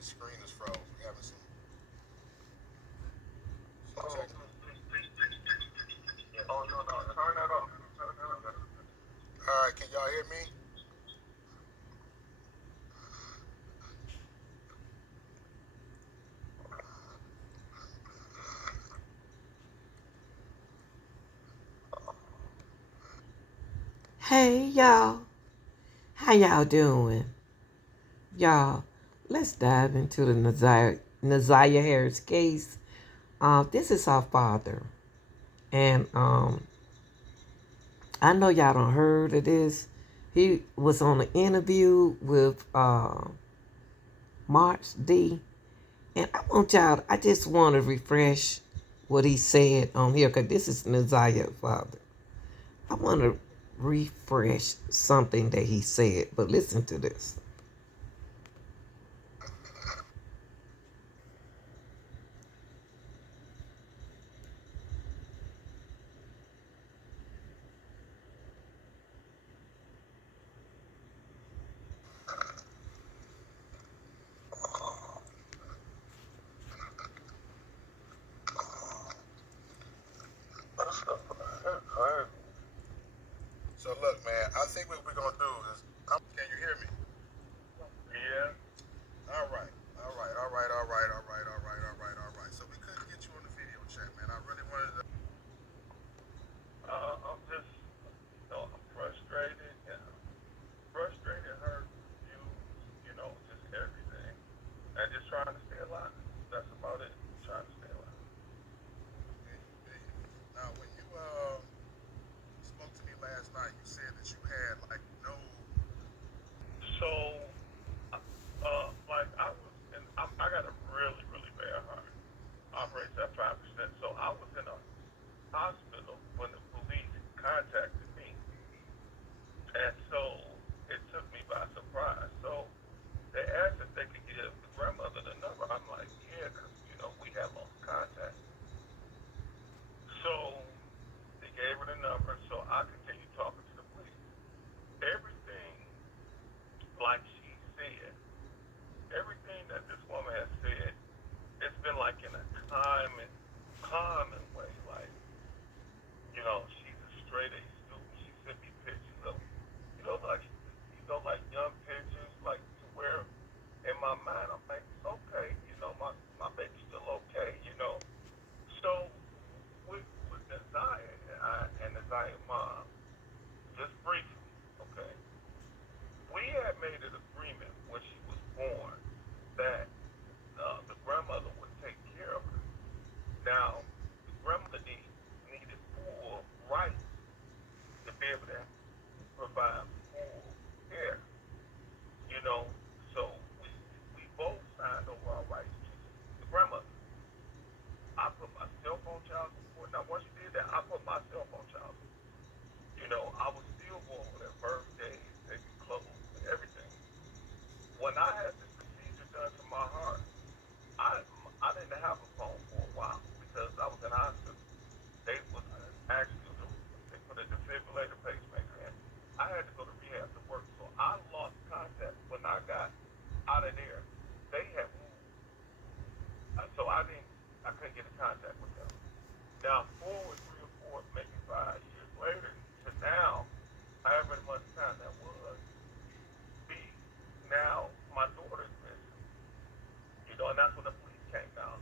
his screen is froze. We having some Oh, technical. oh no, no, turn that off. Turn that off. All right, can y'all hear me? Hey y'all, how y'all doing? Y'all, let's dive into the Naziah Harris case. This is our father, and I know y'all don't heard of this. He was on an interview with March D, and I just want to refresh what he said on here, because this is Naziah's father. I want to refresh something that he said, but listen to this. So look, man, I think what we're gonna do is, can you hear me? Yeah. All right, all right, all right, all right, all right, all right, all right, all right. So we couldn't get you on the video chat, man. I really wanted to. I'm just, I'm frustrated. Yeah. Frustrated, hurt, confused. Just everything. And just trying to stay alive. That's about it. Trying to stay alive. Now, when you spoke to me last night, you said that you had like no. So, like I got a really, really bad heart. Operates at 5%. So I was in a hospital when the police contacted me, and so it took me by surprise. So they asked if they could give the grandmother the number. I'm like, yeah, because we had lost contact. So they gave her the number, so I continued talking to the police. Everything, like she said, everything that this woman has said, it's been like in a common way. Like, she's a straight A student. She sent me pictures of, like, like young pictures, like to where in my mind I'm like, okay, my baby's still okay. So with Desire and Desire mom, just briefly, okay, we had made an agreement when she was born that the grandmother would take care of her. Now, the grandmother needed full rights to be able to provide full care, you know. So we both signed over our rights to the grandmother. I put my cell phone child support. Now, once you did that, I put my cell phone child support. I was still going with her birthdays, taking clothes, everything. When I had this procedure done to my heart, I I didn't have a phone for a while because I was in the hospital. They was actually they put a defibrillator pacemaker in. I had to go to rehab to work, so I lost contact when I got out of there. They had moved, so I couldn't get in contact with them. Now, forward 3 or 4, maybe 5 years later to now, however much time that was, be now my daughter's missing. And that's when the police came down.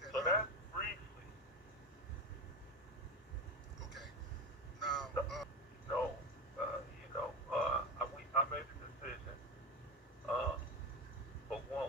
Okay, So that's briefly. okay. Now, So, I made the decision. Uh, for one,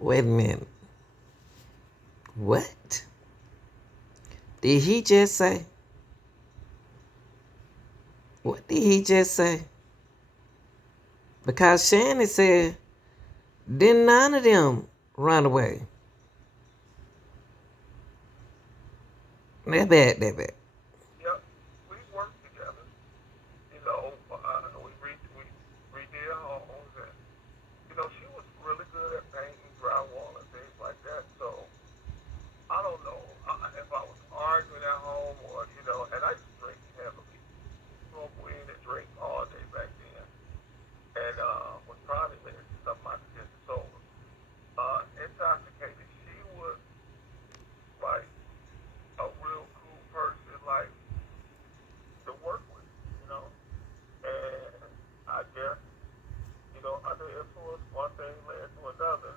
Wait a minute. What? Did he just say? What did he just say? Because Shannon said, didn't none of them run away. That bad, that bad. Yep, we worked together. We redid homes, and she was really good at painting, drywall, and things like that. So I don't know if I was arguing at home and I used to drink heavily, smoke weed and drink all day back then, and was probably married to somebody just sober, intoxicated. She was like a real cool person, like to work with, and I guess under influence, one thing led to another,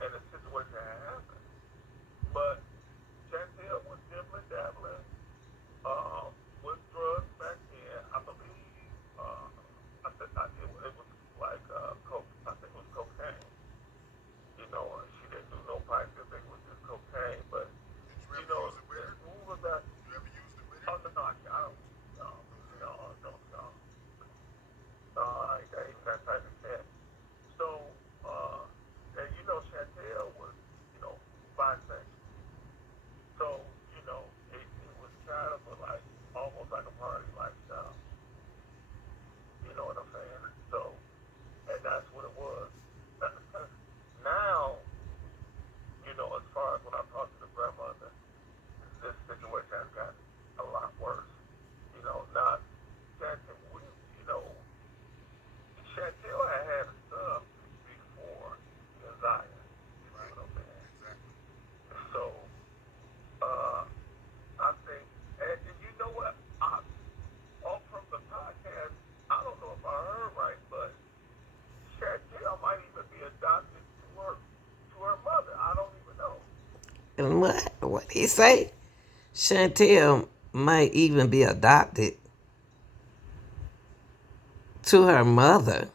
and a situation had happened. But Chantel was dibbling dabbling with drugs back then. I believe it was like coke. I think it was cocaine. She didn't do no pipe. I think it was just cocaine. But Did you ever use it with her? who was that? You ever used it with Oh her? no, I don't. No, no, no. I ain't that type of cat. So, and Chantel was, bisexual. So, it was kind of almost like a party lifestyle. You know what I'm saying? So, and that's what it was. Now, as far as when I talked to the grandmother, this situation has gotten a lot worse. Not Chantel, Chantel had a son before Zion. You see Right. what I'm saying? Exactly. So, uh, I think, and you know what? From the podcast, I don't know if I heard right, but Chantel might even be adopted to her mother. I don't even know. And what did he say? Chantel might even be adopted to her mother.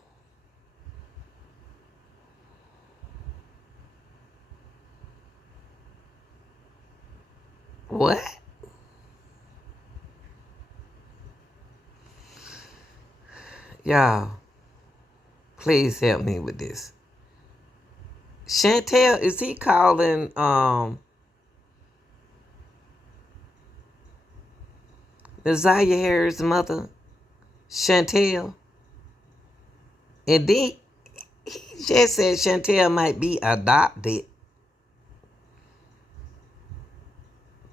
What? Y'all, please help me with this. Chantel, is he calling Isaiah Harris' mother Chantel? And then he just said Chantel might be adopted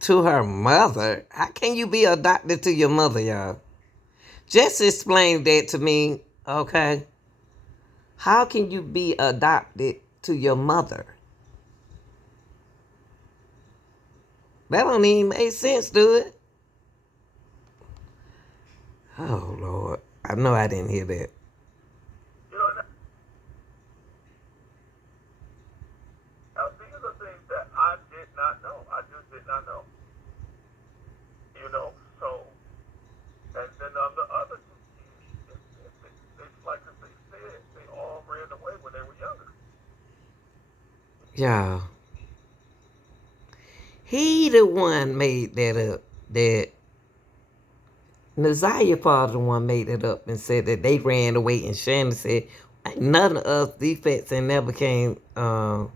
to her mother. How can you be adopted to your mother, y'all? Just explain that to me, okay? How can you be adopted to your mother? That don't even make sense, do it? Oh, Lord. I know I didn't hear that. Now, these are things that I did not know. I just did not know. So, and then on the other two kids, like they said, they all ran away when they were younger. Yeah. He the one made that up. That Naziah father the one made it up and said that they ran away, and Shannon said none of us defects and never came. But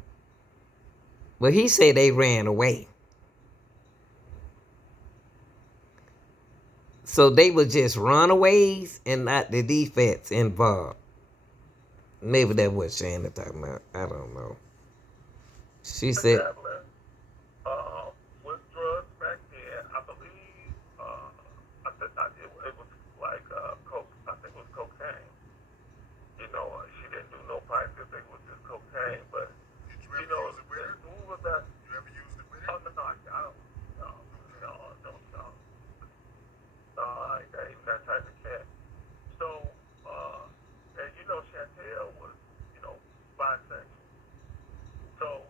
he said they ran away. So they were just runaways and not the defects involved. Maybe that's what Shannon talking about. I don't know. She said, Dabbling with drugs back then. I believe it was like coke. I think it was cocaine. She didn't do no pipe. I think it was just cocaine. But Did you ever use it with her? who was that? You ever used it with Oh her? no, I don't. No, Okay. no, no. I ain't that type of cat. So, and Chantel was, bisexual. So,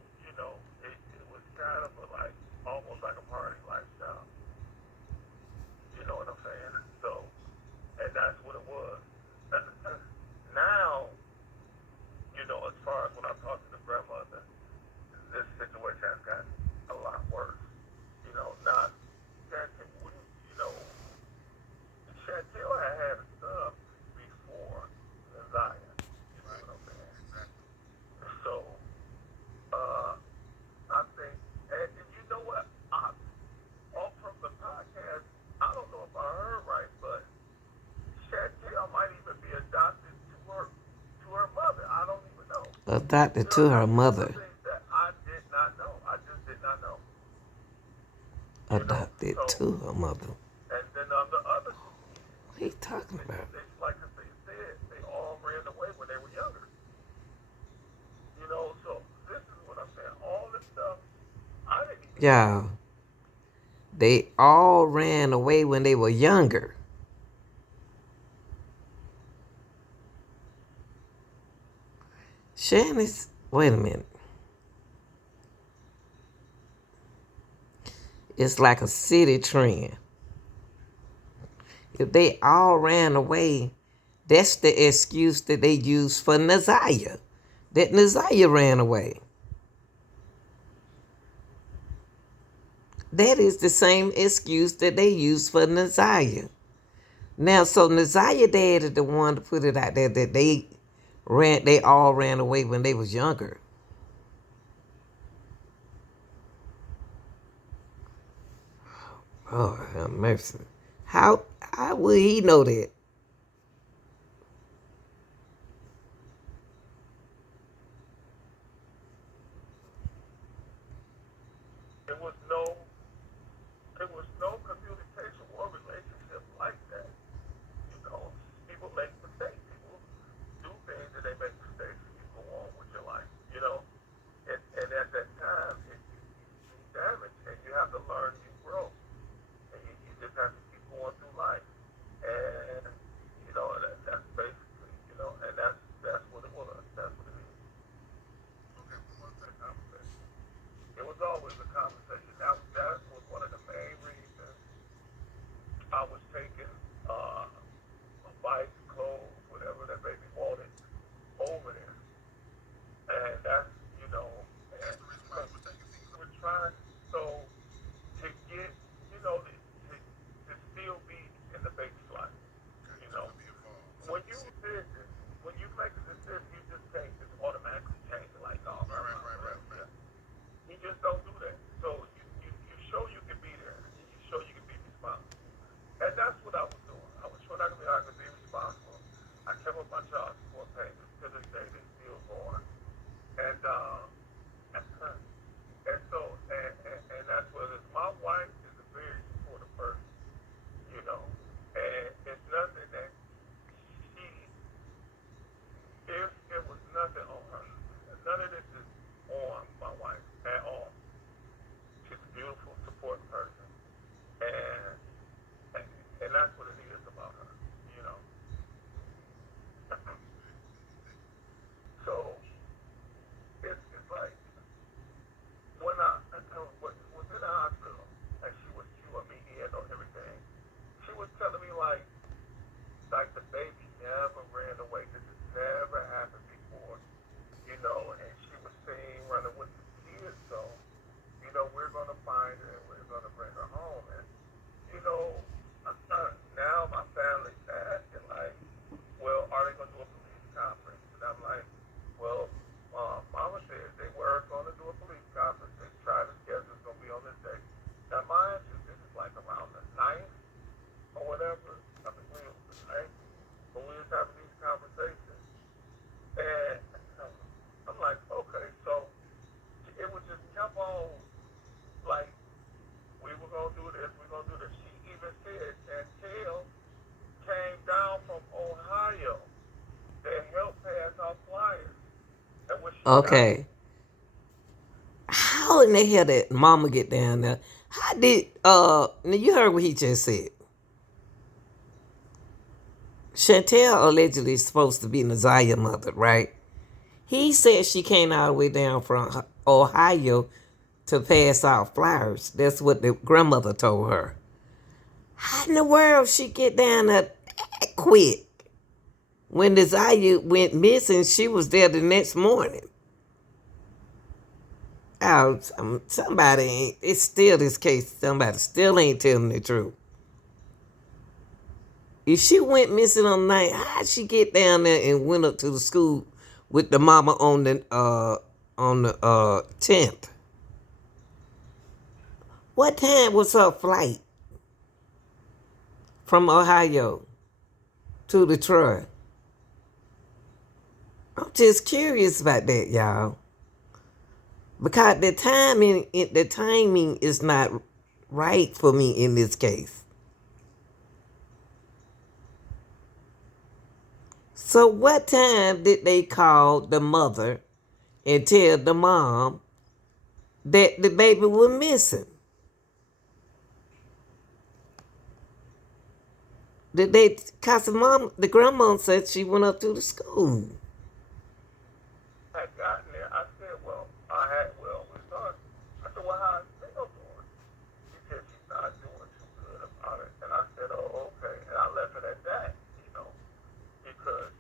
Adopted to her mother. Things that I did not know. I just did not know. Adopted So, to her mother. and then the other two What are you talking about? they like they said, they all ran away when they were younger. So this is what I'm saying. All this stuff, I didn't even. Yeah. They all ran away when they were younger. Shanice, wait a minute. It's like a city trend. If they all ran away, that's the excuse that they use for Naziah. That Naziah ran away. That is the same excuse that they use for Naziah. Now, so Naziah dad is the one to put it out there that they all ran away when they was younger. Oh, have mercy. How would he know that? There was no communication or relationship like that. People make mistakes. People do things and they make mistakes and you go on with your life. And at that time, you damage and you have to learn, you grow, and you just have to keep going through life. And that's basically, and that's what it was. That's what it is. Okay, one more thing. Conversation. It was always a conversation. That was one of the main reasons I was taking a bike, clothes, whatever that baby wanted over there. And that's, That's the reason why you were taking things over. we're trying so to get, to still be in the baby's life. Okay, You it's know, gonna be involved. when you decision, when you make a decision, you just can't just automatically change it like, oh, Right. You just don't do that. So you show you can be there, and you show you can be responsible. And that's what I was doing. I was showing I could be responsible. I kept up my child support payments. To this day, they still going. And and so and that's what it is. My wife is a very supportive person, and it's nothing that she. If it was nothing on her, none of this is on my wife at all. She's a beautiful, supporting person, and and that's what it is about her, you know. So it's like when I was in the hospital and she was me in or everything, she was telling me like the baby never ran away. This has never happened before, and she was seen running with the kids. So, we're gonna find her and we're gonna bring her home. And now my family's asking like, well, are they gonna do a police conference? And I'm like, well, Mama said they were gonna do a police conference. They tried to schedule it's gonna be on this day. Now, mind you, this is like around the 9th or whatever. I think we was the 9th when we was having these conversations. And I'm like, okay, so it was just kept on like we were gonna do this, we're gonna do this. She even said Chantel came down from Ohio to help pass out flyers. And when she Okay. How in the hell did mama get down there? How did now you heard what he just said. Chantel allegedly is supposed to be Naziah's mother, right? He said she came all the way down from Ohio to pass out flyers. That's what the grandmother told her. How in the world she get down there that quick? When Naziah went missing, she was there the next morning. Oh, somebody ain't. It's still this case. Somebody still ain't telling the truth. If she went missing on the night, how'd she get down there and went up to the school with the mama on the 10th? What time was her flight from Ohio to Detroit? I'm just curious about that, y'all. Because the timing is not right for me in this case. So what time did they call the mother and tell the mom that the baby was missing? Did they? Cause the grandma said she went up to the school. I got there. I said, well, we started. I said, well, how's Bill doing? She said she's not doing too good about it. And I said, oh, okay. And I left it at that, because,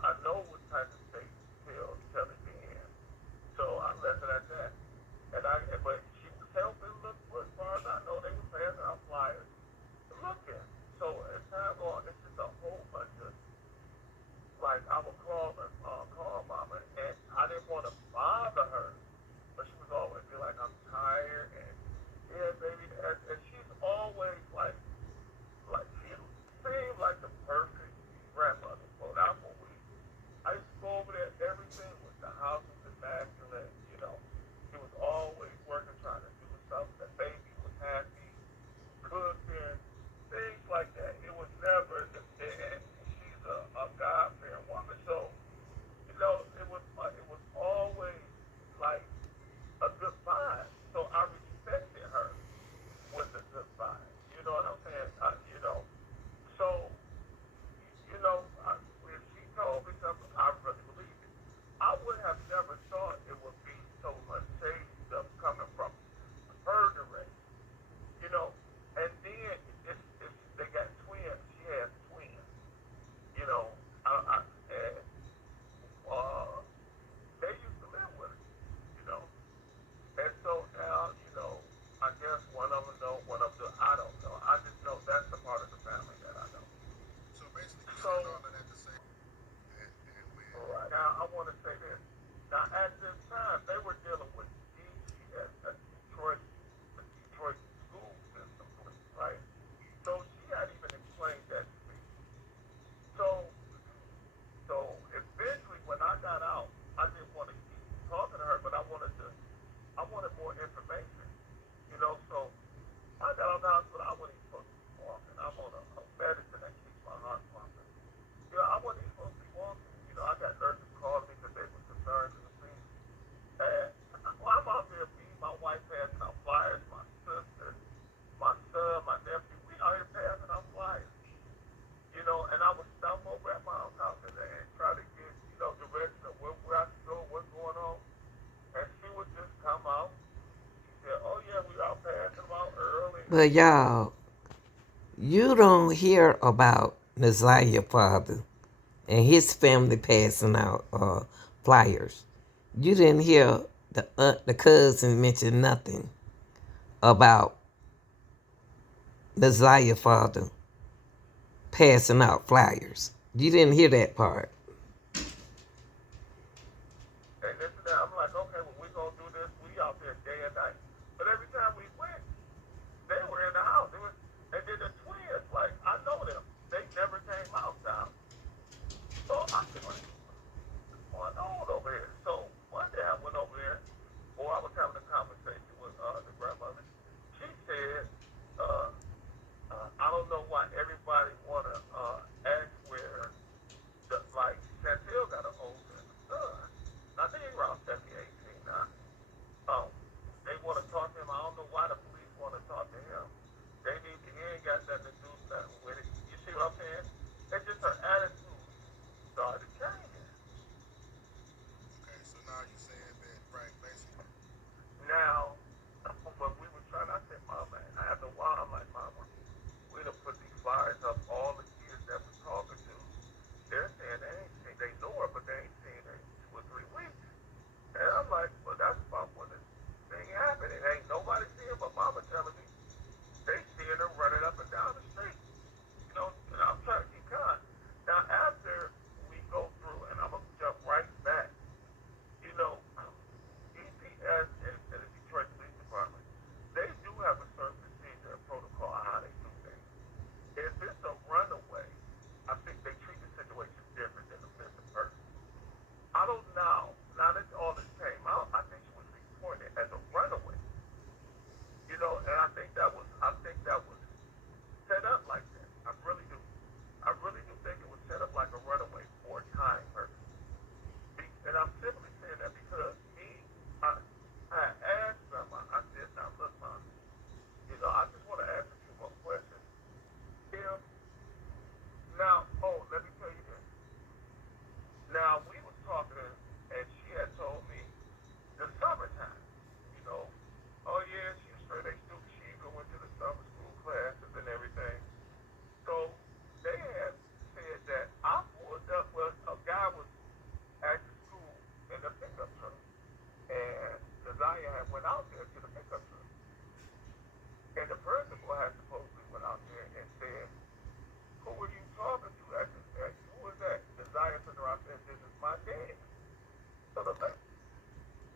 I know what type of state Kelly's in. So I left it at that. But she was helping look for, as far as I know, they were passing out flyers looking. So as time going, it's just a whole bunch of, like, I would call mama, and I didn't want to bother her, but she was always be like, I'm tired, and yeah, baby, and she's always like she seemed like the perfect grandmother. So that's what I used to go over there. Everything was, the house was immaculate. She was always working, trying to do something. The baby was happy, cooking, things like that. It was never, and she's a God-fearing woman. So, it was always like a good vibe. So I respected her with a good vibe. You know what I'm saying? So, if she told me something, I really believed it. I would have never thought it would be so much shady stuff coming from her direction, you know. And then they got twins. She has twins, you know. And uh, they used to live with her, you know. And so now, I guess one of them know, one of them I don't know. I just know that's the part of the family that I know. So basically, you So, saying all of that to say, and when right. Now, I want to say this. Now, at this time, they were dealing with DCS, Detroit school system, right? So she had even explained that to me. So, so eventually, when I got out, I didn't want to keep talking to her, but I wanted more information, So I got out of the hospital. I wasn't even supposed to be walking. I'm on a medicine that keeps my heart pumping. I wasn't even supposed to be walking. I got nurses calling me because they were concerned to see. And well, I'm out there, me, my wife passing out flyers, my sister, my son, my nephew. We out here passing out flyers. And I would stop over at my house and try to get, direction of where I should go, what's going on. And she would just come out. She said, oh, yeah, we out passing them out early. But y'all, you don't hear about Nazia's father and his family passing out flyers. You didn't hear the cousin mention nothing about Nazia's father passing out flyers. You didn't hear that part. And this and that. I'm like, okay, well, we going to do this. We out there day and night. But every time we went, they were in the house. And then the twins, like, I know them. They never came out now. So I said, what's going on over here? So one day I went over there, or I was having a conversation with the grandmother. She said, uh, I don't know why everybody want to ask where,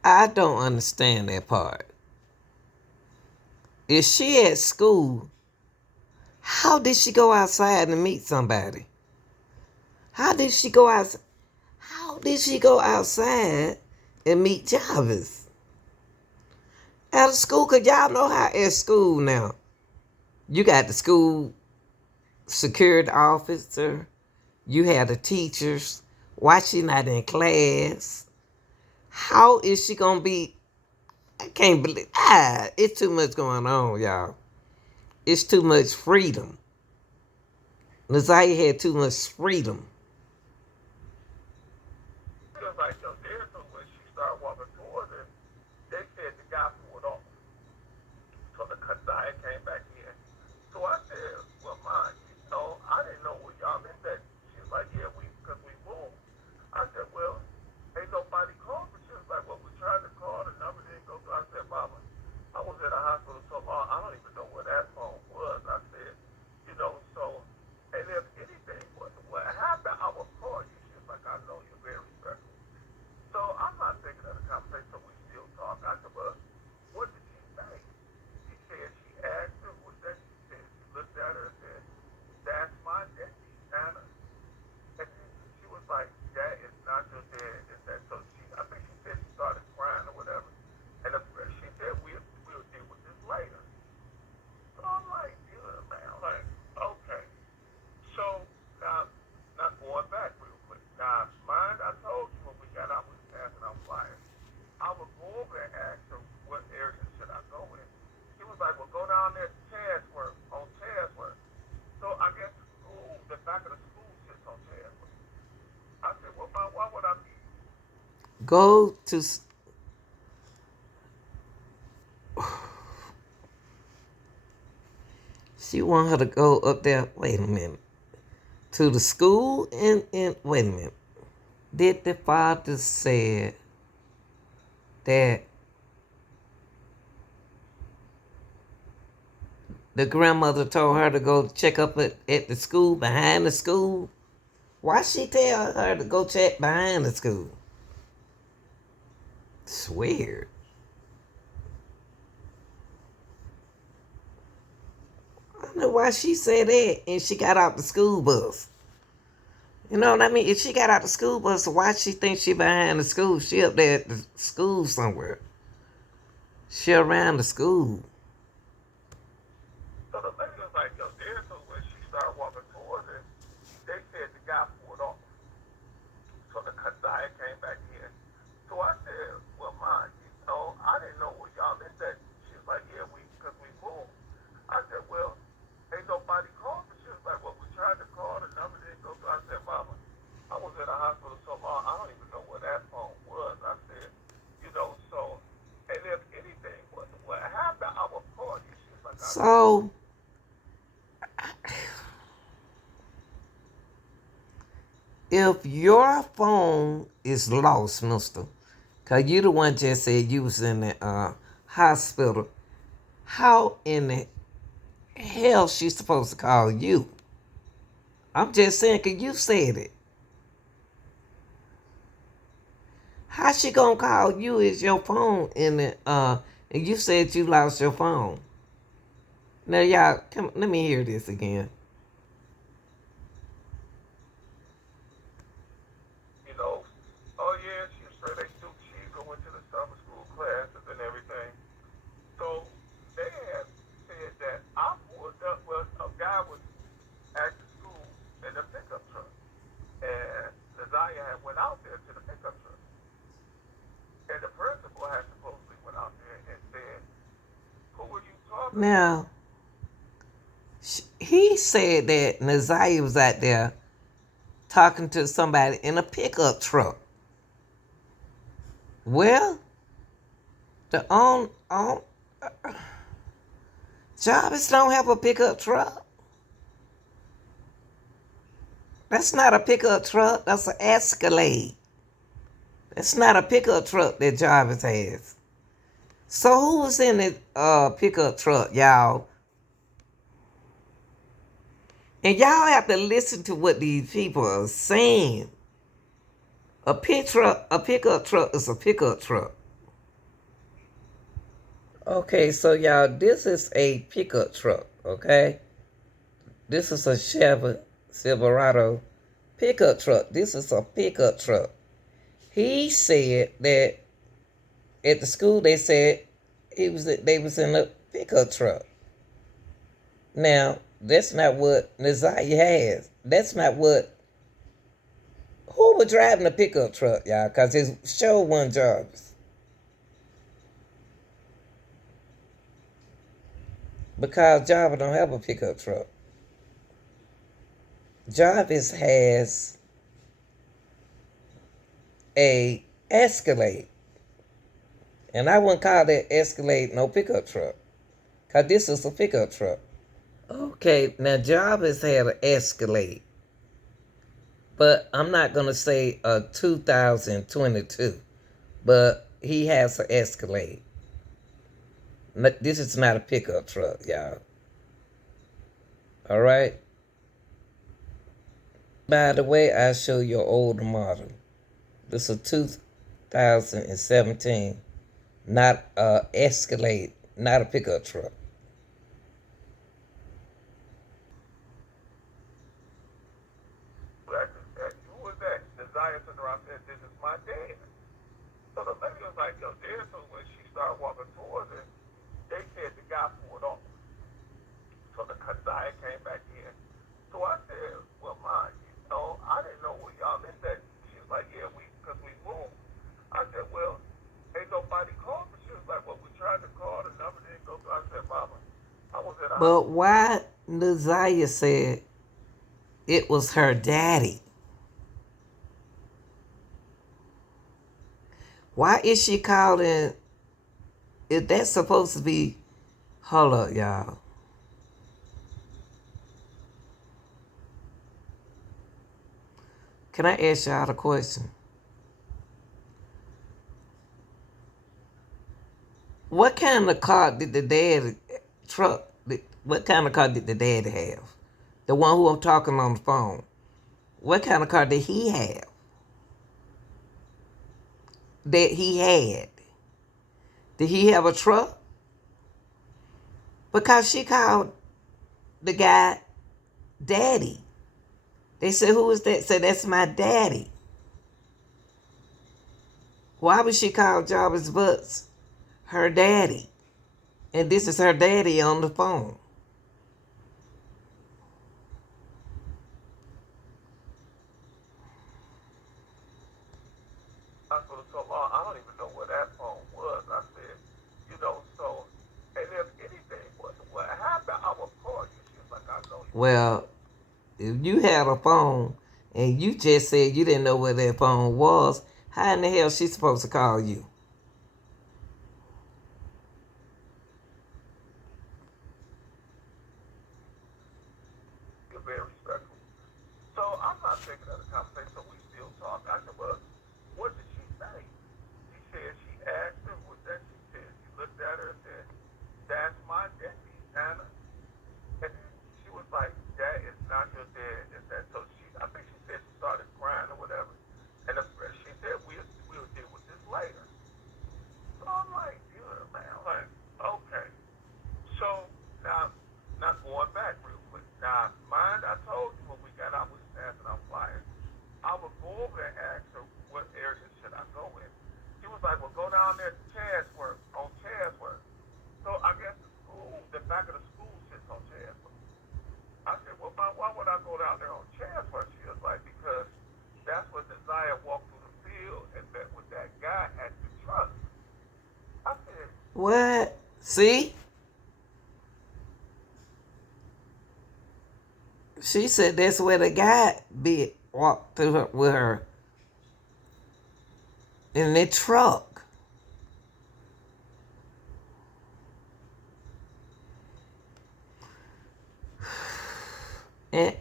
I don't understand that part. If she at school, how did she go outside and meet somebody? How did she go outside? How did she go outside and meet Jarvis? Out of school, cause y'all know how at school now. You got the school security officer, you have the teachers. Why she not in class? How is she gonna be? I can't believe it's too much going on, y'all. It's too much freedom. Naziah had too much freedom. It was like, yo, there's no when she started walking towards her, they said the guy pulled off. So the Kazaya came back in. So I said, well, mine, I didn't know where y'all been at. She was like, yeah, because we moved. I said, well, ain't nobody called. But she was like, well, we tried to call, the number didn't go through. I said, Mama, I was at a hospital so long, I don't even know where that phone was. I said, so, and if anything was what happened, I would call you. She was like, I know you're very respectful. So I'm not thinking of the conversation, so we still talk. I said, well, what did she say? She said she asked her, what that she said. She looked at her and said, that's my daddy, Anna. And she was like, that is not your dad. Is that so? I think she said she started crying or whatever. And she said, we'll deal with this later. So I'm like, yeah, man. I'm like, okay. So now, not going back real quick. Now, mind, I told you when we got out, we was passing out flyers. I would go over and ask her what area should I go in. She was like, well, go down there to Chadsworth, on Chadsworth. So I guess the back of the school sits on Chadsworth. I said, well, Mom, why would I be? Go to. She want her to go up there. Wait a minute. To the school and wait a minute. Did the father say that the grandmother told her to go check up at the school, behind the school? Why she tell her to go check behind the school? It's weird. I don't know why she said that and she got out the school bus. You know what I mean? If she got out the school bus, why she think she behind the school? She up there at the school somewhere. She around the school. So the lady was like, yo, there's no when she started walking towards her, they said the guy pulled off. So the Kazaya came back in. So I said, well, Mom, I didn't know where y'all been at. She was like, yeah, because we moved. I said, well, ain't nobody called. But she was like, well, we tried to call, the number didn't go through. I said, Mama, I was at a hospital so long, I don't even know where that phone was. I said, so, and if anything was what happened, I would call you. She was like, So, if your phone is lost, mister, because you the one just said you was in the hospital, how in the hell she supposed to call you? I'm just saying, because you said it. How she gonna call you is your phone in the, and you said you lost your phone. Now, y'all, come, let me hear this again. Oh yeah, she's straight. They do. She going to the summer school classes and everything. So they had said that I pulled up. Well, a guy was at the school in a pickup truck, and Naziah had went out there to the pickup truck, and the principal had supposedly went out there and said, "Who were you talking to?" Now, he said that Naziah was out there talking to somebody in a pickup truck. Well, the Jarvis don't have a pickup truck. That's not a pickup truck. That's an Escalade. That's not a pickup truck that Jarvis has. So who was in the pickup truck, y'all? And y'all have to listen to what these people are saying. A pickup truck is a pickup truck. Okay, so y'all, this is a pickup truck, okay? This is a Chevy Silverado pickup truck. This is a pickup truck. He said that at the school they said they was in a pickup truck. Now, that's not what Naziah has. That's not what who was driving the pickup truck, y'all, because his show one Jarvis. Because Jarvis don't have a pickup truck. Jarvis has a Escalade. And I wouldn't call that Escalade no pickup truck. Because this is a pickup truck. Okay, now Jarvis had an Escalade. But I'm not going to say a 2022. But he has an Escalade. This is not a pickup truck, y'all. All right? By the way, I'll show you an older model. This is a 2017. Not a Escalade. Not a pickup truck. Who was that? Desire turned around and said, "This is my dad." So the lady was like, "Yo, dad." So when she started walking towards it, they said the guy pulled off. So the Desire came back in. So I said, "Well, Ma, I didn't know where y'all lived at." She was like, "Yeah, because we moved." I said, "Well, ain't nobody called." But she was like, "Well, we tried to call, the number didn't go through." I said, "Mama, I was at a But why Naziah said it was her daddy? Why is she calling? If that's supposed to be, hold up, y'all. Can I ask y'all a question? What kind of car did the dad truck? What kind of car did the dad have? The one who I'm talking on the phone. What kind of car did he have? That he had. Did he have a truck? Because she called the guy daddy. They said, "Who is that?" Said, "That's my daddy." Why would she call Jarvis Butts her daddy? And this is her daddy on the phone. hospital so long, I don't even know where that phone was. I said, so, and if anything, what happened, I will call you. She was like, "I know you." Well, if you had a phone and you just said you didn't know where that phone was, how in the hell she supposed to call you? You're very respectful. So I'm not thinking of the conversation, so we still talk. I said, "Well, what did she say?" She said she asked her what that she said. She looked at her and said, "That's my daddy, Anna." And she was like, "That is not your dad." Is that so? I think she said she started crying or whatever. And she said, we'll deal with this later. So I'm like, "Yeah, man." I'm like, okay. So now, not going back real quick. Now, mind, I told you when we got out with passing out flyers, I would go over and ask her what area should I go in. She was like, "Well, go down there to Chadsworth, on Chadsworth." So I guess the back of the school sits on Chadsworth. I said, "Well, why would I go down there on Chadsworth?" She was like, "Because that's where Desire walked through the field and met with that guy at the truck." I said, What? See? She said that's where the guy walked through her with her in the truck. And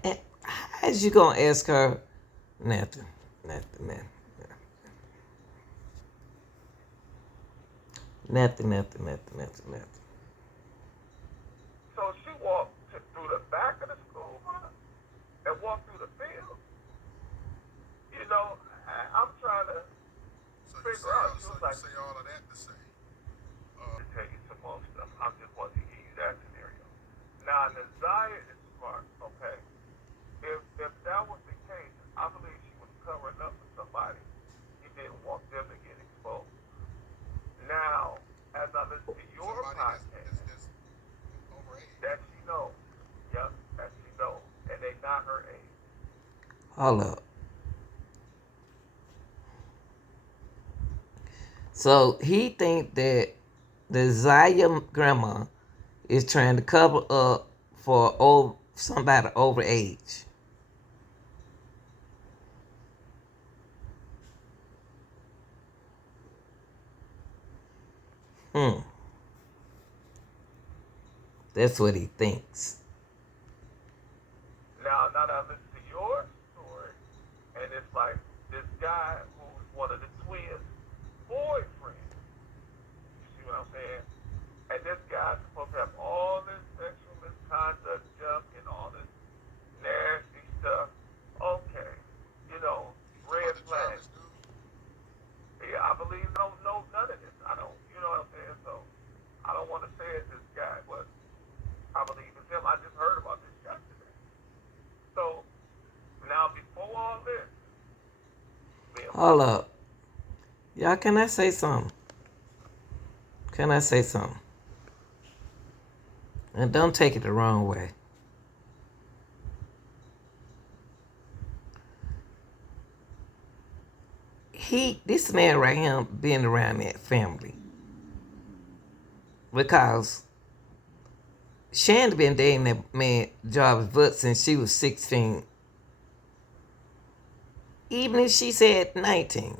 how's you gonna ask her nothing? Nothing, man. Nothing. so she walked through the back of the school and walked through the field. I'm trying to So you say figure out. all, She so was you like, say all of that to say, to tell you some more Hold up. So he think that the Zaya grandma is trying to cover up for somebody over age. Hmm. That's what he thinks. Now I listen to your story, and it's like this guy who's one of the twins' boyfriends. You see what I'm saying? And this guy's supposed to have all this sexual misconduct junk and all this nasty stuff. Okay, you know, About red the flag. Jarvis dude? Yeah, I believe I don't know none of this. I don't, you know what I'm saying? So I don't want to say it's this guy, but I believe it's him. I just heard about this yesterday. So now before all this, me and Hold up. Y'all, can I say something? Can I say something? And don't take it the wrong way. This man right here, been around that family. Because Shannon been dating that man Jarvis Butt since she was 16. Even if she said 19.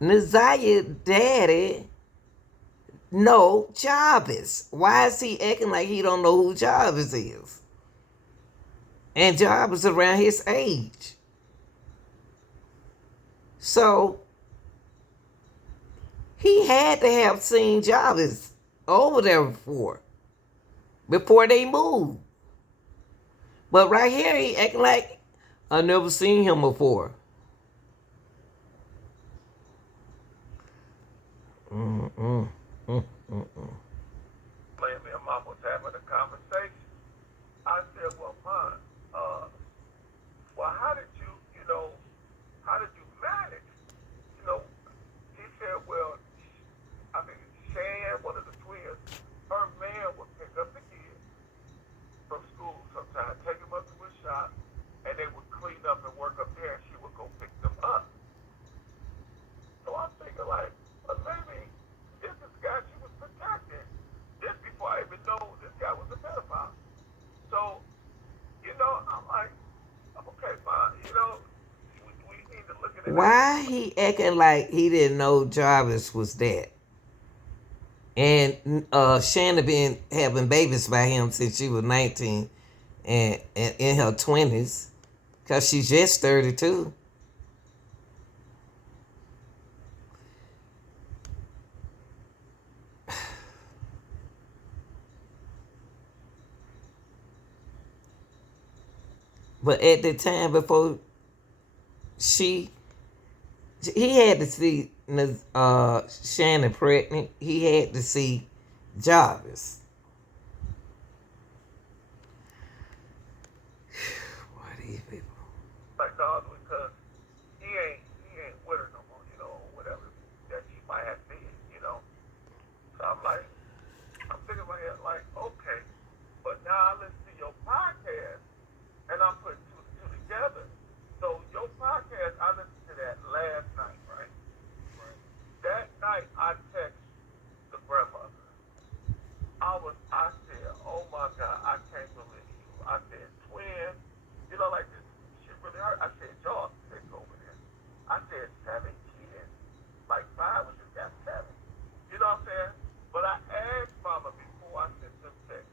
Naziah daddy know Jarvis. Why is he acting like he don't know who Jarvis is? And Jarvis around his age. So he had to have seen Jarvis over there before they moved. But right here, he acting like I never seen him before. Mm-mm. Mm-mm. me and mom was having a conversation. I said, well, Mom, uh, well, how did you, how did you manage? You know, he said, well, I mean, Shan, one of the twins, her man would pick up the kids from school sometimes, take them up to a shop, and they would clean up and work up there, and she would go pick them up. So I'm thinking, like, well, maybe this is the guy she was protecting. This before I even know this guy was a pedophile. So, I'm like, okay, fine, we need to look at it as, Why he acting like he didn't know Jarvis was that? And Shannon been having babies by him since she was 19 and in her 20s. Because she's just 32. But at the time before she he had to see Shannon pregnant. He had to see Jarvis. Why these people? like, dog, because he ain't with her no more, or whatever that she might have been. So I'm like, I'm thinking about it like, okay, but now I listen to your podcast and I'm putting two and two together. So your podcast, I listened to that last night, right? Right. That night I text the grandmother. I said, oh my God, I can't believe you. I said, twin, like this shit really hurt. I said, y'all sick over there. I said, 7 kids, like 5, we just got 7. You know what I'm saying? But I asked mama before I sent them text,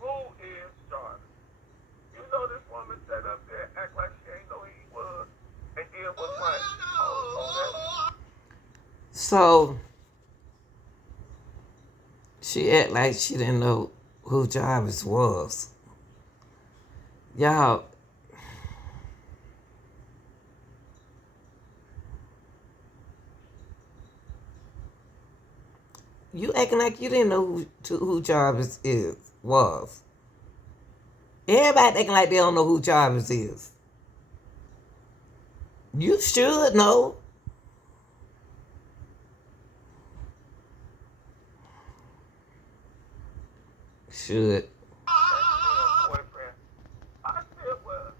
who is Jarvis? This woman sat up there, act like she ain't know who he was, and then was like, oh, that. So she act like she didn't know who Jarvis was. Y'all, you acting like you didn't know who Jarvis was. Everybody acting like they don't know who Jarvis is. You should know. Should. That boyfriend. I said, well,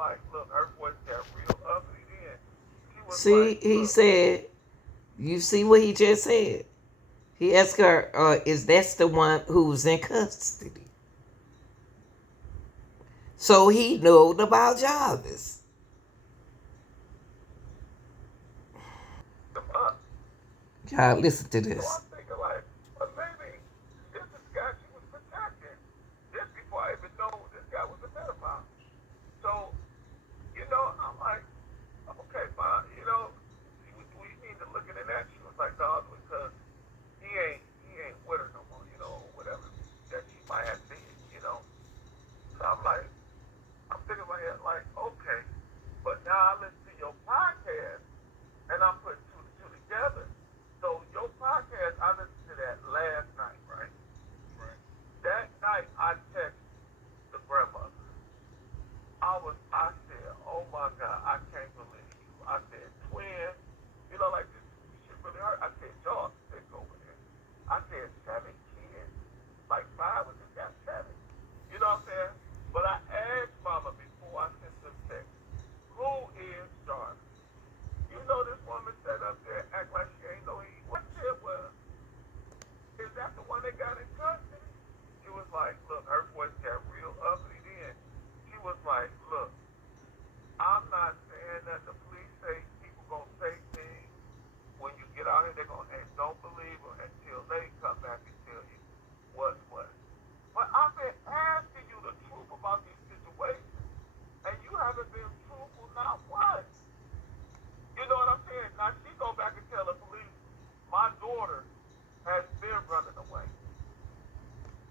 like, look, her voice got real ugly then. She was See, like, he look, said, you see what he just said? He asked her, is that the one who's in custody? So he knew about Jarvis. them up. Y'all listen to So this. I'm thinking like, well, maybe this is the guy she was protecting. This before I even know this guy was a pedophile. So, I'm like, okay, fine. We need to look into that. She was like, no, because he ain't with her no more, whatever that she might have seen. So I'm like, I'm thinking in my head, like, okay, but now I listen to your podcast and I'm putting two to two together. So your podcast, I listened to that last night, right? Right. That night I text the grandmother. I said, oh my God, I can't believe you. I said, twin, like this shit really hurt. I said, y'all sick over there. I said, 7 kids, like 5 of them got 7. You know what I'm saying? But I asked mama before I sent them text, who is Jarvis? This woman sat up there act like she ain't know he what said was, is that the one that got in custody? She was like, look, her voice got real ugly then. She was like, look, I'm not saying that the police say people gonna say things when you get out here, they're gonna and don't believe them until they come back and tell you what's what. But I've been asking you the truth about these situations, and you haven't been truthful not once. You know what I'm saying? Now she go back and tell the police, my daughter has been running away.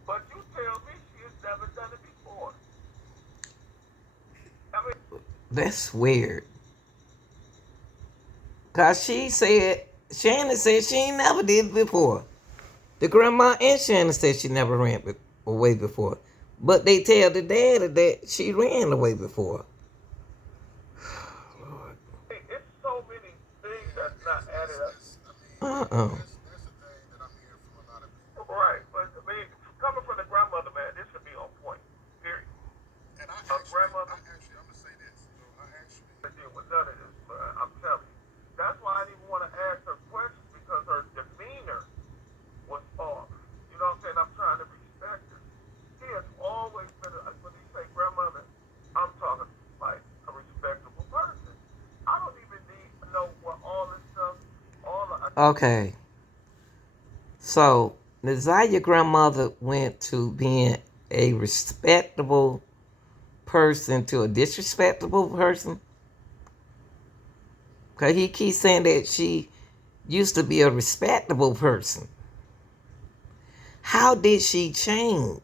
But you tell me she has never done it before. I mean, That's weird. Cause Shannon said she ain't never did it before. The grandma and Shannon said she never ran away before. But they tell the daddy that she ran away before. it's so many things Yeah, that's not added up. I mean, Uh-uh. that's the thing that I'm hearing from a lot of people. Right, but I mean, coming from the grandmother, man, this should be on point. Period. And A grandmother I'm gonna say this. I actually, to deal with none of this, but I'm telling you. That's why I didn't even want to ask her questions because her demeanor was off. You know what I'm saying? I'm trying to respect her. She has always been, when you say grandmother, I'm talking like a respectable person. I don't even need to know what all this stuff, all the. Okay. So Nazia's grandmother went to being a respectable person to a disrespectable person. Cause he keeps saying that she used to be a respectable person. How did she change?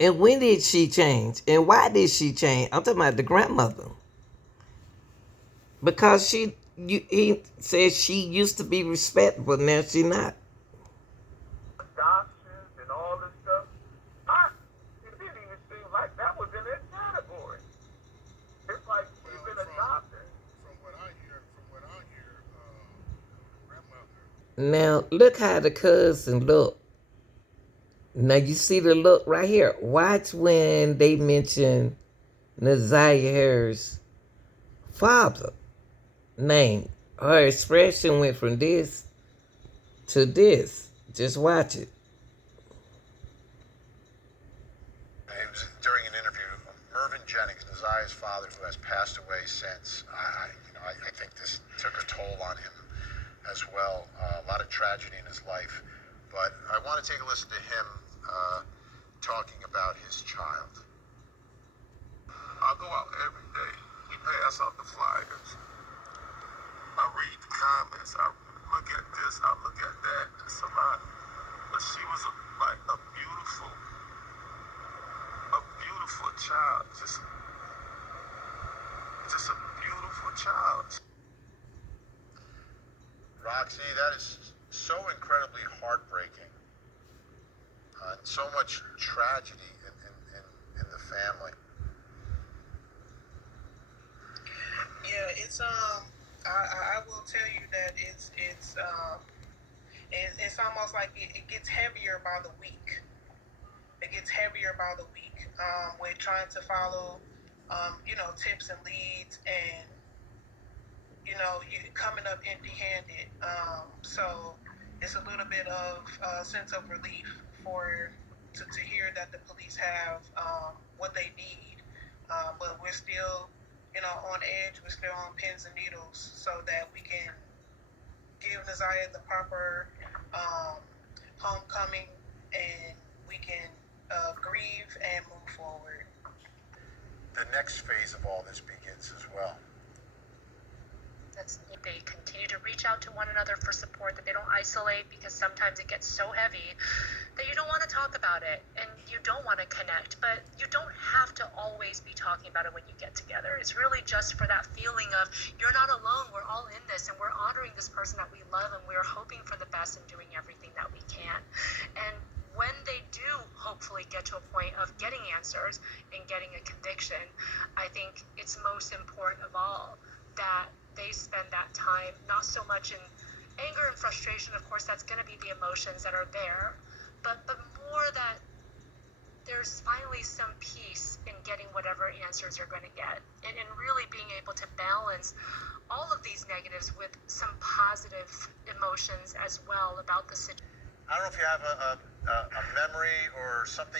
And when did she change? And why did she change? I'm talking about the grandmother. Because he said she used to be respectable, now she not. Adoptions and all this stuff. It didn't even seem like that was in this category. It's like she's well, been adopted. from what I hear, grandmother. Now look how the cousin look. Now you see the look right here. Watch when they mention Naziah Harris' father name. Her expression went from this to this. Just watch it. It was during an interview. Mervyn Jennings, Naziah's father, who has passed away since. I think this took a toll on him as well. A lot of tragedy in his life. But I want to take a listen to him talking about his child. I go out every day. We pass out the flyers. I read the comments. I look at this. I look at that. It's a lot. But she was like a beautiful child. Just a beautiful child. Roxy, that is so incredibly heartbreaking. So much tragedy in the family. Yeah, I will tell you that it's almost like it gets heavier by the week. It gets heavier by the week. We're trying to follow tips and leads, and you coming up empty-handed. So it's a little bit of sense of relief to hear that the police have what they need, but we're still, on edge. We're still on pins and needles so that we can give Naziah the proper homecoming, and we can grieve and move forward. The next phase of all this begins as well. They continue to reach out to one another for support, that they don't isolate, because sometimes it gets so heavy that you don't want to talk about it and you don't want to connect, but you don't have to always be talking about it when you get together. It's really just for that feeling of you're not alone, we're all in this, and we're honoring this person that we love, and we're hoping for the best and doing everything that we can. And when they do hopefully get to a point of getting answers and getting a conviction, I think it's most important of all that they spend that time not so much in anger and frustration. Of course, that's going to be the emotions that are there, but more that there's finally some peace in getting whatever answers you're going to get, and really being able to balance all of these negatives with some positive emotions as well about the situation. I don't know if you have a memory or something